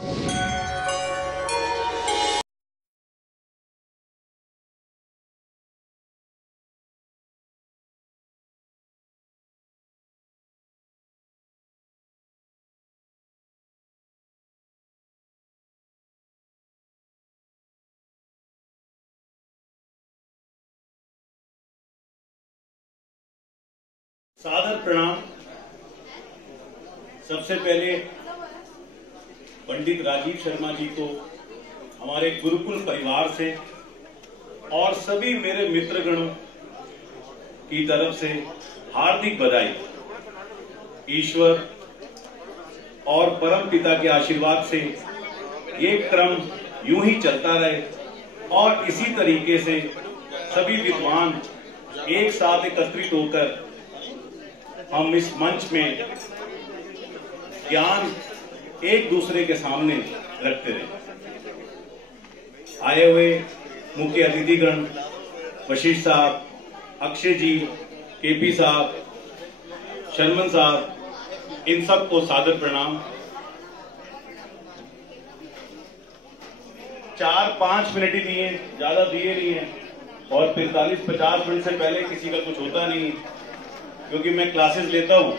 सादर प्रणाम। सबसे पहले पंडित राजीव शर्मा जी को हमारे गुरुकुल परिवार से और सभी मेरे मित्रगणों की तरफ से हार्दिक बधाई। ईश्वर और परम पिता के आशीर्वाद से ये क्रम यूं ही चलता रहे और इसी तरीके से सभी विद्वान एक साथ एकत्रित होकर हम इस मंच में ज्ञान एक दूसरे के सामने रखते रहे। आए हुए मुख्य अतिथिगण वशिष्ठ साहब, अक्षय जी, केपी साहब, शर्मन साहब, इन सबको सादर प्रणाम। 4-5 मिनट ही दिए, ज्यादा दिए नहीं है और 45-50 मिनट से पहले किसी का कुछ होता नहीं है, क्योंकि मैं क्लासेस लेता हूं।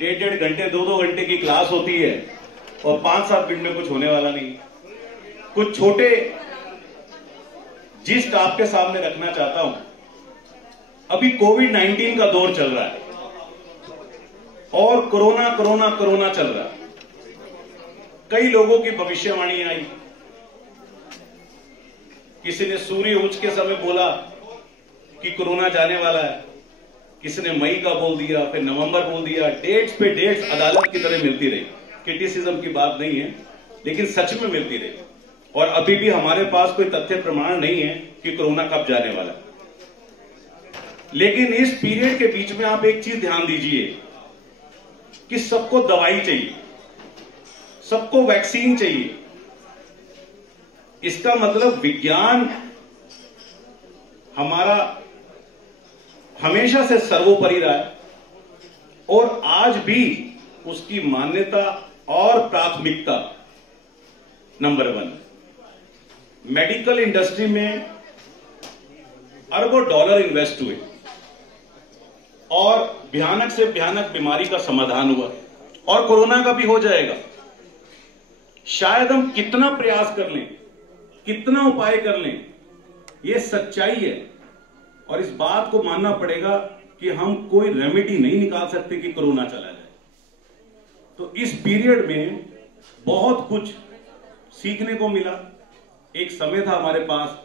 1.5 घंटे 2-2 घंटे की क्लास होती है और 5-7 मिनट में कुछ होने वाला नहीं। कुछ छोटे जिस्ट आपके सामने रखना चाहता हूं। अभी कोविड-19 का दौर चल रहा है और कोरोना कोरोना कोरोना चल रहा है। कई लोगों की भविष्यवाणी आई। किसी ने सूर्य उच्च के समय बोला कि कोरोना जाने वाला है, किसी ने मई का बोल दिया, फिर नवंबर बोल दिया। डेट्स पे डेट्स अदालत की तरह मिलती रही। क्रिटिसिज्म की बात नहीं है, लेकिन सच में मिलती रही। और अभी भी हमारे पास कोई तथ्य प्रमाण नहीं है कि कोरोना कब जाने वाला। लेकिन इस पीरियड के बीच में आप एक चीज ध्यान दीजिए कि सबको दवाई चाहिए, सबको वैक्सीन चाहिए। इसका मतलब विज्ञान हमारा हमेशा से सर्वोपरि रहा है और आज भी उसकी मान्यता और प्राथमिकता नंबर 1। मेडिकल इंडस्ट्री में अरबों डॉलर इन्वेस्ट हुए और भयानक से भयानक बीमारी का समाधान हुआ और कोरोना का भी हो जाएगा। शायद हम कितना प्रयास कर लें, कितना उपाय कर लें, यह सच्चाई है और इस बात को मानना पड़ेगा कि हम कोई रेमेडी नहीं निकाल सकते कि कोरोना चला जाए। तो इस पीरियड में बहुत कुछ सीखने को मिला। एक समय था हमारे पास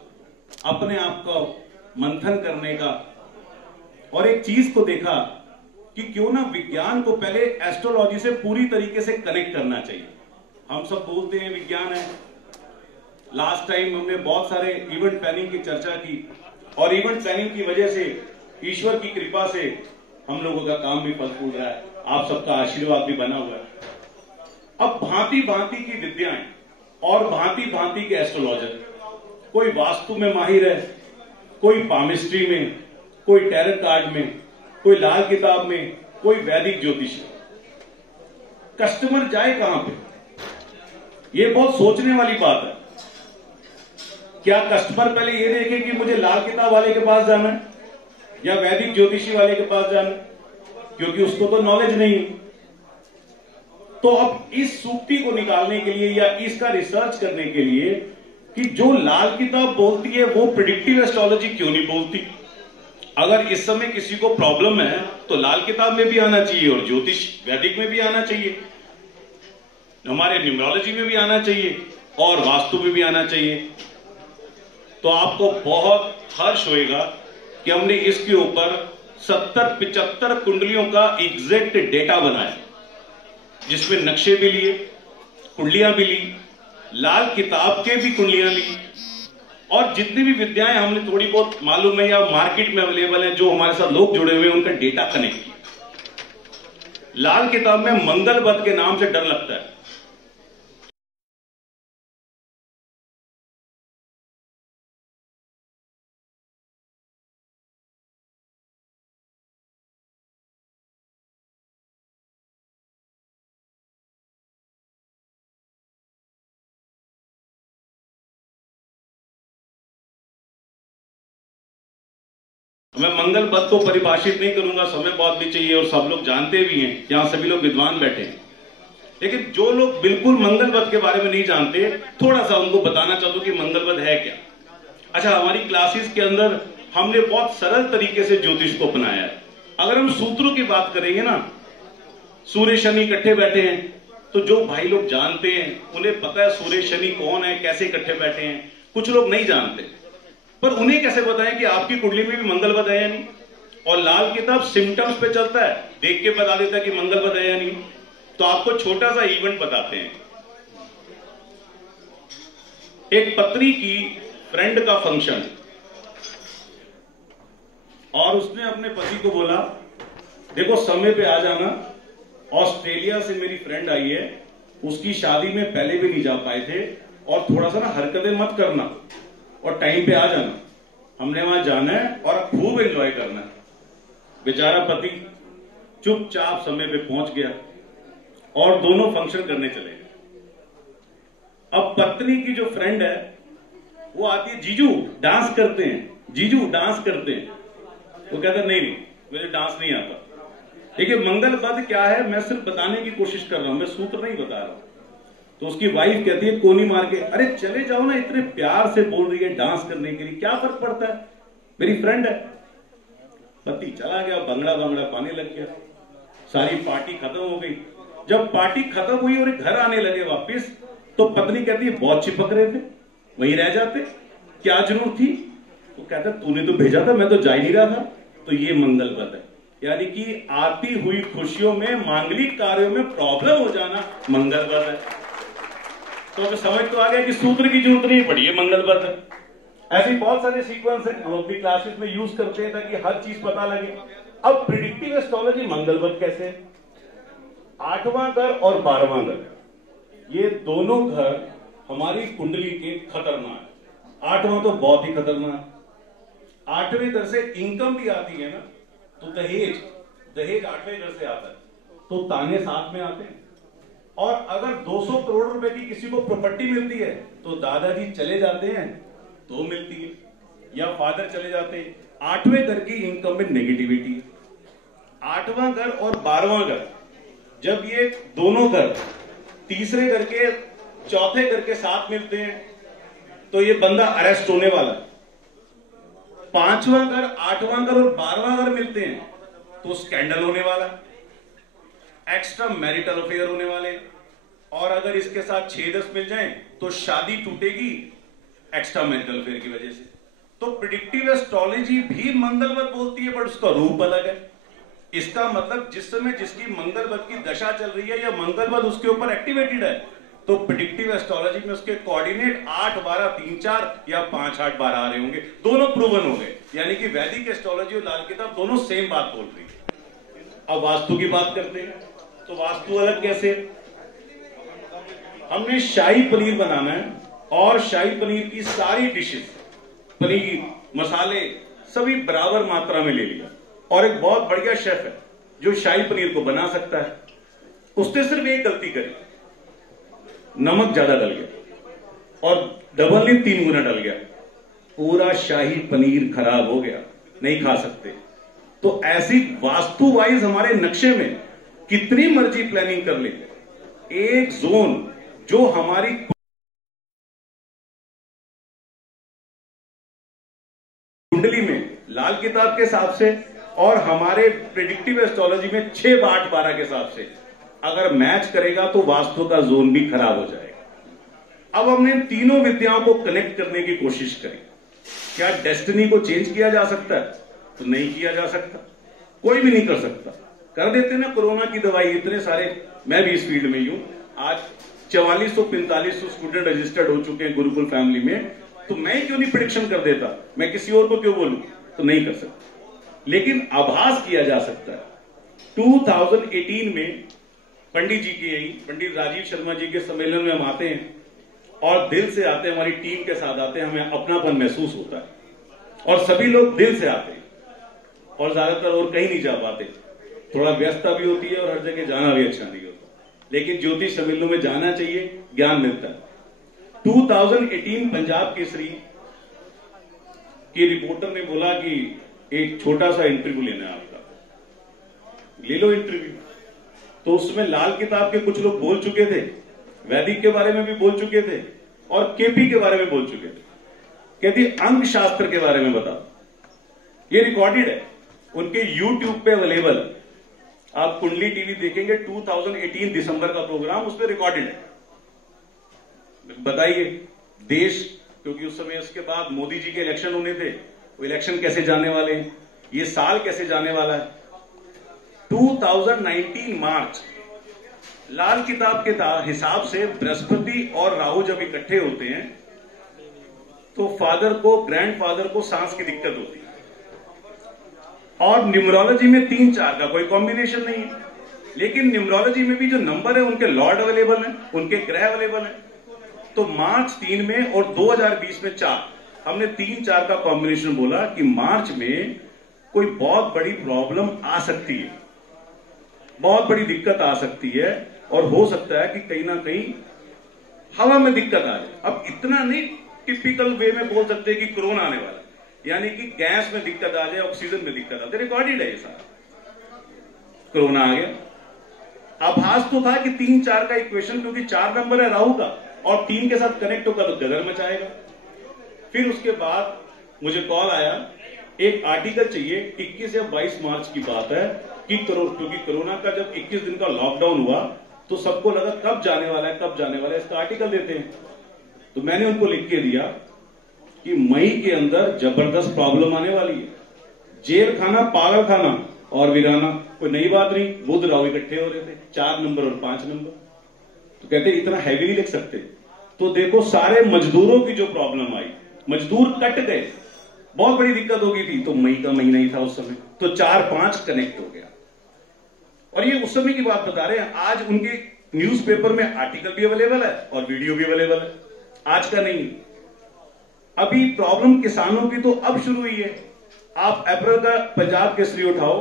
अपने आप का मंथन करने का और एक चीज को देखा कि क्यों ना विज्ञान को पहले एस्ट्रोलॉजी से पूरी तरीके से कनेक्ट करना चाहिए। हम सब बोलते हैं विज्ञान है। लास्ट टाइम हमने बहुत सारे इवेंट प्लानिंग की चर्चा की और इवेंट प्लानिंग की वजह से ईश्वर की कृपा से हम लोगों का काम भी फल फूल रहा है। आप सबका आशीर्वाद भी बना हुआ है। अब भांति भांति की विद्याएं और भांति भांति के एस्ट्रोलॉजर, कोई वास्तु में माहिर है, कोई पामिस्ट्री में, कोई टैरट कार्ड में, कोई लाल किताब में, कोई वैदिक ज्योतिष। कस्टमर जाए कहां पे? यह बहुत सोचने वाली बात है। क्या कस्टमर पहले ये देखे कि मुझे लाल किताब वाले के पास जाना है या वैदिक ज्योतिषी वाले के पास जाना है? क्योंकि उसको तो नॉलेज नहीं है। तो अब इस सूक्ति को निकालने के लिए या इसका रिसर्च करने के लिए कि जो लाल किताब बोलती है वो प्रिडिक्टिव एस्ट्रोलॉजी क्यों नहीं बोलती? अगर इस समय किसी को प्रॉब्लम है तो लाल किताब में भी आना चाहिए और ज्योतिष वैदिक में भी आना चाहिए, हमारे न्यूमरोलॉजी में भी आना चाहिए और वास्तु में भी आना चाहिए। तो आपको बहुत हर्ष होएगा कि हमने इसके ऊपर 70-75 कुंडलियों का एग्जैक्ट डेटा बनाया, जिसमें नक्शे भी लिए, कुंडलियां भी ली, लाल किताब के भी कुंडलियां ली और जितनी भी विद्याएं हमने थोड़ी बहुत मालूम है या मार्केट में अवेलेबल है, जो हमारे साथ लोग जुड़े हुए हैं, उनका डेटा कनेक्ट किया। लाल किताब में मंगल वध के नाम से डर लगता है। मैं मंगल पद को परिभाषित नहीं करूंगा, समय बहुत भी चाहिए और सब लोग जानते भी हैं, यहां सभी लोग विद्वान बैठे हैं। लेकिन जो लोग बिल्कुल मंगल पद के बारे में नहीं जानते, थोड़ा सा उनको बताना चाहता हूं कि मंगल पद है क्या। अच्छा, हमारी क्लासेस के अंदर हमने बहुत सरल तरीके से ज्योतिष को अपनाया है। अगर हम सूत्रों की बात करेंगे ना, सूर्य शनि इकट्ठे बैठे हैं, तो जो भाई लोग जानते हैं उन्हें पता है सूर्य शनि कौन है, कैसे इकट्ठे बैठे हैं। कुछ लोग नहीं जानते, पर उन्हें कैसे बताएं कि आपकी कुंडली में भी मंगल पद है या नहीं। और लाल किताब सिम्टम्स पे चलता है, देख के बता देता है कि मंगल पद है या नहीं। तो आपको छोटा सा इवेंट बताते हैं। एक पत्नी की फ्रेंड का फंक्शन, और उसने अपने पति को बोला, देखो समय पे आ जाना, ऑस्ट्रेलिया से मेरी फ्रेंड आई है, उसकी शादी में पहले भी नहीं जा पाए थे, और थोड़ा सा ना हरकतें मत करना और टाइम पे आ जाना, हमने वहां जाना है और खूब एंजॉय करना है। बेचारा पति चुपचाप समय पे पहुंच गया और दोनों फंक्शन करने चले गए। अब पत्नी की जो फ्रेंड है वो आती है, जीजू डांस करते हैं, जीजू डांस करते हैं। वो कहता नहीं मुझे डांस नहीं आता। देखिए मंगल पद क्या है, मैं सिर्फ बताने की कोशिश कर रहा हूं, मैं सूत्र नहीं बता रहा हूं। तो उसकी वाइफ कहती है कोनी मार के, अरे चले जाओ ना, इतने प्यार से बोल रही है डांस करने के लिए, क्या फर्क पड़ता है, मेरी फ्रेंड है। पति चला गया, बंगड़ा बंगड़ा पाने लग गया, सारी पार्टी खत्म हो गई। जब पार्टी खत्म हुई और घर आने लगे वापिस, तो पत्नी कहती है बहुत चिपक रहे थे, वहीं रह जाते, क्या जरूरत थी। वो कहता तूने तो भेजा था, मैं तो जा ही नहीं रहा था। तो ये मंगल पद है, यानी कि आती हुई खुशियों में, मांगलिक कार्यों में प्रॉब्लम हो जाना मंगल पद है। तो अगर समझ तो आ गया कि सूत्र की जरूरत नहीं पड़ी, है मंगल पद है। ऐसे बहुत सारे सीक्वेंस है, हम अपनी क्लासेस में यूज करते हैं ताकि हर चीज पता लगे। अब प्रिडिक्टिव एस्ट्रोलॉजी मंगल पद कैसे है। 8वां घर और 12वां घर, ये दोनों घर हमारी कुंडली के खतरनाक। 8वां तो बहुत ही खतरनाक। 8वें घर से इनकम भी आती है ना, तो दहेज 8वें घर से आता है, तो ताने साथ में आते हैं। और अगर 200 करोड़ रुपए की किसी को प्रॉपर्टी मिलती है, तो दादाजी चले जाते हैं तो मिलती है, या फादर चले जाते हैं। 8वें घर की इनकम में नेगेटिविटी है। 8वां घर और 12वां घर, जब ये दोनों घर तीसरे घर के चौथे घर के साथ मिलते हैं, तो ये बंदा अरेस्ट होने वाला है। 5वां घर, 8वां घर और 12वां घर मिलते हैं, तो स्कैंडल होने वाला है, एक्स्ट्रा मैरिटल अफेयर होने वाले। और अगर इसके साथ 6-10 मिल जाएं, तो शादी टूटेगी एक्स्ट्रा मैरिटल अफेयर की वजह से। तो प्रिडिक्टिव एस्ट्रोलॉजी भी मंगल पद बोलती है, बट उसका रूप अलग है। इसका मतलब जिस समय जिसकी मंगल पद की दशा चल रही है या मंगल पद उसके ऊपर एक्टिवेटेड है, तो प्रिडिक्टिव एस्ट्रोलॉजी में उसके कोऑर्डिनेट 8, 12, 3, 4 या 5, 8, 12 आ रहे होंगे। दोनों प्रूवन हो गए, यानी कि वैदिक एस्ट्रोलॉजी और लाल किताब दोनों सेम बात बोल रही है। अब वास्तु की बात करते हैं, तो वास्तु अलग कैसे। हमने शाही पनीर बनाना है, और शाही पनीर की सारी डिशेस, पनीर मसाले सभी बराबर मात्रा में ले लिया। और एक बहुत बढ़िया शेफ है जो शाही पनीर को बना सकता है, उसने सिर्फ एक गलती करी, नमक ज्यादा डल गया, और डबल नहीं 3 गुना डल गया, पूरा शाही पनीर खराब हो गया, नहीं खा सकते। तो ऐसी वास्तु वाइज हमारे नक्शे में कितनी मर्जी प्लानिंग कर ले, एक जोन जो हमारी कुंडली में लाल किताब के हिसाब से और हमारे प्रिडिक्टिव एस्ट्रोलॉजी में 6, 8, 12 के हिसाब से अगर मैच करेगा, तो वास्तु का जोन भी खराब हो जाएगा। अब हमने तीनों विद्याओं को कनेक्ट करने की कोशिश करी। क्या डेस्टिनी को चेंज किया जा सकता है? तो नहीं किया जा सकता, कोई भी नहीं कर सकता। कर देते ना कोरोना की दवाई, इतने सारे, मैं भी इस फील्ड में ही हूं, आज 4400-4500 स्टूडेंट रजिस्टर्ड हो चुके हैं गुरुकुल फैमिली में, तो मैं क्यों नहीं प्रेडिक्शन कर देता, मैं किसी और को क्यों बोलूं? तो नहीं कर सकता, लेकिन आभास किया जा सकता है। 2018 में पंडित जी के, पंडित राजीव शर्मा जी के सम्मेलन में हम आते हैं, और दिल से आते हैं, हमारी टीम के साथ आते हैं, हमें अपनापन महसूस होता है, और सभी लोग दिल से आते हैं, और ज्यादातर और कहीं नहीं जा पाते, थोड़ा व्यस्तता भी होती है और हर जगह जाना भी अच्छा नहीं होता, लेकिन ज्योतिष सम्मेलनों में जाना चाहिए, ज्ञान मिलता है। 2018 पंजाब केसरी की रिपोर्टर ने बोला कि एक छोटा सा इंटरव्यू लेना है आपका, ले लो इंटरव्यू। तो उसमें लाल किताब के कुछ लोग बोल चुके थे, वैदिक के बारे में भी बोल चुके थे और केपी के बारे में बोल चुके थे। कहती अंक शास्त्र के बारे में बताओ, ये रिकॉर्डेड है, उनके यूट्यूब पे अवेलेबल है। आप कुंडली टीवी देखेंगे, 2018 दिसंबर का प्रोग्राम, उसमें रिकॉर्डेड है। बताइए देश, क्योंकि उस समय उसके बाद मोदी जी के इलेक्शन होने थे, वो इलेक्शन कैसे जाने वाले हैं, ये साल कैसे जाने वाला है। 2019 मार्च, लाल किताब के हिसाब से बृहस्पति और राहु जब इकट्ठे होते हैं तो फादर को, ग्रैंडफादर को सांस की दिक्कत होती है। और न्यूमरोलॉजी में 3-4 का कोई कॉम्बिनेशन नहीं है, लेकिन न्यूमरोलॉजी में भी जो नंबर है उनके लॉर्ड अवेलेबल है, उनके ग्रह अवेलेबल है। तो मार्च 3 में और 2020 में 4, हमने 3-4 का कॉम्बिनेशन बोला कि मार्च में कोई बहुत बड़ी प्रॉब्लम आ सकती है, बहुत बड़ी दिक्कत आ सकती है, और हो सकता है कि कहीं ना कहीं हवा में दिक्कत आ जाए। अब इतना नहीं टिपिकल वे में बोल सकते कि कोरोना आने वाला, यानी कि गैस में दिक्कत आ जाए, ऑक्सीजन में दिक्कत आ जाए, रिकॉर्डेड है ये सारा। कोरोना आ गया। आभास तो था कि 3-4 का इक्वेशन, क्योंकि 4 नंबर है राहु का और 3 के साथ कनेक्ट होगा तो गदर मचाएगा। फिर उसके बाद मुझे कॉल आया, एक आर्टिकल चाहिए, 21 या 22 मार्च की बात है, कि क्योंकि कोरोना का जब 21 दिन का लॉकडाउन हुआ तो सबको लगा कब जाने वाला है, कब जाने वाला है, इसका आर्टिकल देते हैं। तो मैंने उनको लिख के दिया कि मई के अंदर जबरदस्त प्रॉब्लम आने वाली है, जेल खाना, पागल खाना और वीराना, कोई नई बात नहीं। बुध राहु इकट्ठे हो रहे थे, 4 नंबर और 5 नंबर। तो कहते इतना हैवी नहीं लिख सकते। तो देखो सारे मजदूरों की जो प्रॉब्लम आई, मजदूर कट गए, बहुत बड़ी दिक्कत हो गई थी। तो मई का महीना ही था उस समय, तो 4-5 कनेक्ट हो गया। और ये उस समय की बात बता रहे हैं। आज उनके न्यूज़पेपर में आर्टिकल भी अवेलेबल है और वीडियो भी अवेलेबल है, आज का नहीं। अभी प्रॉब्लम किसानों की तो अब शुरू हुई है। आप अप्रैल का पंजाब केसरी उठाओ,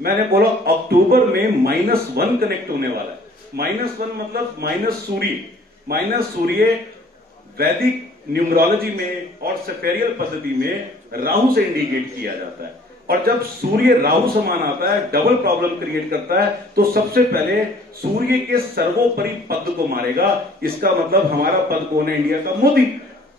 मैंने बोला अक्टूबर में -1 कनेक्ट होने वाला है। -1 मतलब माइनस सूर्य वैदिक न्यूमरोलॉजी में और सेफेरियल पद्धति में राहु से इंडिकेट किया जाता है। और जब सूर्य राहु समान आता है, डबल प्रॉब्लम क्रिएट करता है, तो सबसे पहले सूर्य के सर्वोपरि पद को मारेगा। इसका मतलब हमारा पद कौन है इंडिया का? मोदी।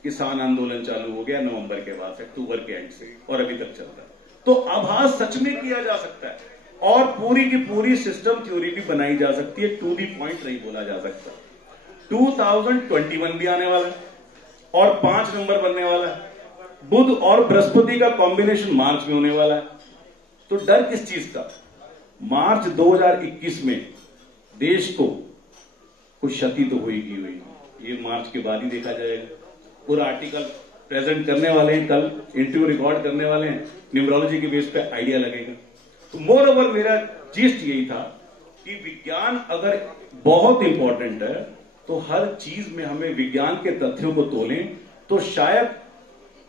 किसान आंदोलन चालू हो गया नवंबर के बाद, अक्टूबर के एंड से, और अभी तक चलता है। तो आभास सच में किया जा सकता है और पूरी की पूरी सिस्टम थ्योरी भी बनाई जा सकती है, टू दी पॉइंट नहीं बोला जा सकता। 2021 भी आने वाला है और 5 नंबर बनने वाला है। बुध और बृहस्पति का कॉम्बिनेशन मार्च में होने वाला है। तो डर किस चीज का? मार्च 2021 में देश को कुछ क्षति तो हुई, ये मार्च के बाद ही देखा जाएगा। पूरा आर्टिकल प्रेजेंट करने वाले हैं, कल इंटरव्यू रिकॉर्ड करने वाले हैं, न्यूमरोलॉजी के बेस पे आइडिया लगेगा। तो मोर ओवर मेरा जिस्ट यही था कि विज्ञान अगर बहुत इंपॉर्टेंट है तो हर चीज में हमें विज्ञान के तथ्यों को तोलें, तो शायद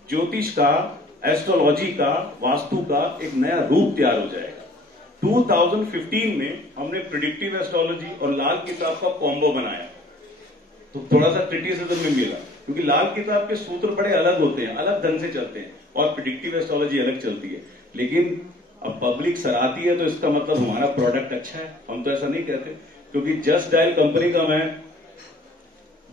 ज्योतिष का, एस्ट्रोलॉजी का, वास्तु का एक नया रूप तैयार हो जाएगा। 2015 में हमने प्रिडिक्टिव एस्ट्रोलॉजी और लाल किताब का कॉम्बो बनाया, तो थोड़ा सा क्रिटिसिज्म में मिला, क्योंकि लाल किताब के सूत्र बड़े अलग होते हैं, अलग ढंग से चलते हैं, और प्रिडिक्टिव एस्ट्रोलॉजी अलग चलती है। लेकिन अब पब्लिक सराहती है तो इसका मतलब हमारा प्रोडक्ट अच्छा है, हम तो ऐसा नहीं कहते। क्योंकि जस्ट डायल कंपनी का मैं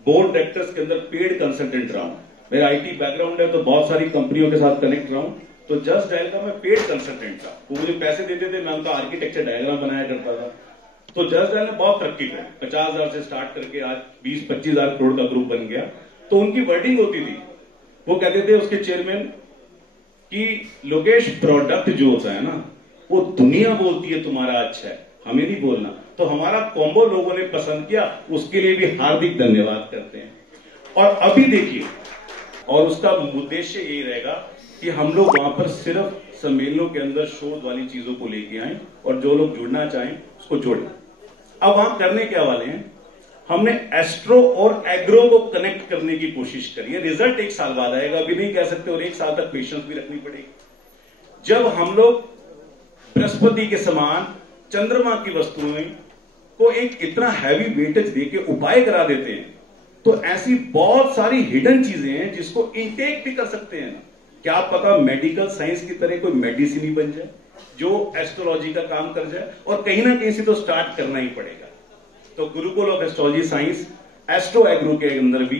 बोर्ड डायरेक्टर्स के अंदर पेड कंसल्टेंट रहा हूं। मेरा आईटी बैकग्राउंड है तो बहुत सारी कंपनियों के साथ कनेक्ट रहा हूं। तो जस्ट डायल का मैं पेड कंसल्टेंट था, वो मुझे पैसे देते थे, मैं उनका आर्किटेक्चर डायग्राम बनाया करता था। तो जस्ट डायल ने बहुत तरक्की करी, 50,000 से स्टार्ट करके आज 20-25 हजार करोड़ का ग्रुप बन गया। तो उनकी वर्डिंग होती थी, वो कहते थे उसके चेयरमैन कि लोकेश प्रोडक्ट जो होता है ना, वो दुनिया बोलती है तुम्हारा अच्छा है, हमें नहीं बोलना। तो हमारा कॉम्बो लोगों ने पसंद किया, उसके लिए भी हार्दिक धन्यवाद करते हैं। और अभी देखिए, और उसका उद्देश्य यही रहेगा कि हम लोग वहां पर सिर्फ सम्मेलनों के अंदर शोध वाली चीजों को लेके आए और जो लोग जुड़ना चाहें उसको जोड़ें। अब वहां करने क्या वाले हैं, हमने एस्ट्रो और एग्रो को कनेक्ट करने की कोशिश करी है। रिजल्ट 1 साल बाद आएगा, अभी नहीं कह सकते, और 1 साल तक पेशेंस भी रखनी पड़ेगी। जब हम लोग बृहस्पति के समान चंद्रमा की वस्तुएं को एक इतना हैवी वेटेज देके उपाय करा देते हैं, तो ऐसी बहुत सारी हिडन चीजें हैं जिसको इनटेक भी कर सकते हैं। क्या पता मेडिकल साइंस की तरह कोई मेडिसिन ही बन जाए जो एस्ट्रोलॉजी का काम कर जाए, और कहीं ना कहीं से तो स्टार्ट करना ही पड़ेगा। तो Gurukul of astrology science astro agro के अंदर भी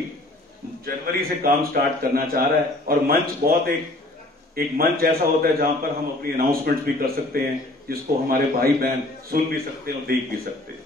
जनवरी से काम स्टार्ट करना चाह रहा है। और मंच बहुत एक मंच ऐसा होता है जहां पर हम अपनी अनाउंसमेंट्स भी कर सकते हैं, जिसको हमारे भाई बहन सुन भी सकते हैं और देख भी सकते हैं।